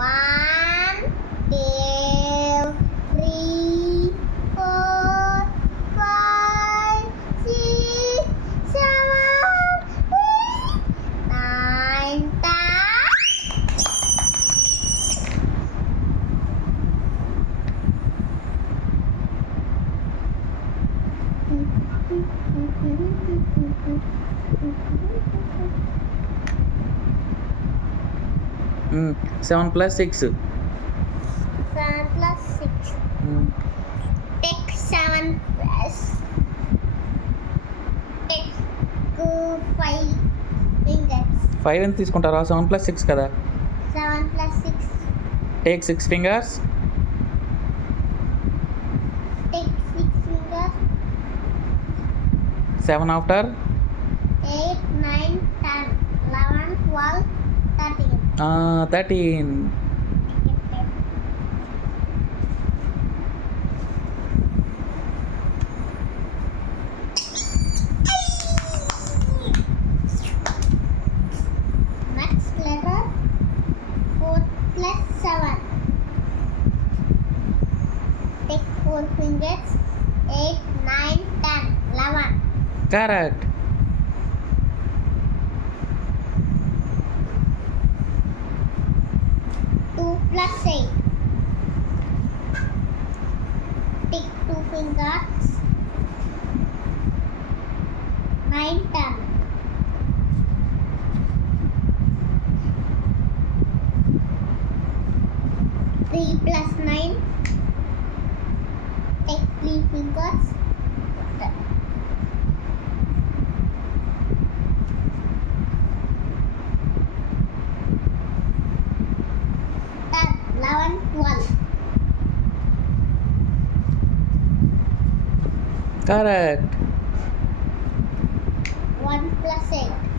One, two, three, four, five, six, seven, eight, nine, 10. Mm. 7 plus 6. 7 plus 6. Take 7 plus. Take 5 fingers. 5 ఎంత తీసుకుంటారా? 7 plus 6 కదా. 7 plus 6. Take 6 fingers. Take 6 fingers. 7 after. 8, 9, 10, 11, 12, 13. 13. Next letter 4 plus 7. Take 4 fingers. 8, 9, 10, 11. Correct. 2 plus 8. Take 2 fingers. 9, 10. 3 plus 9. Take 3 fingers. 10, 11, 12. Correct. 1 plus 8.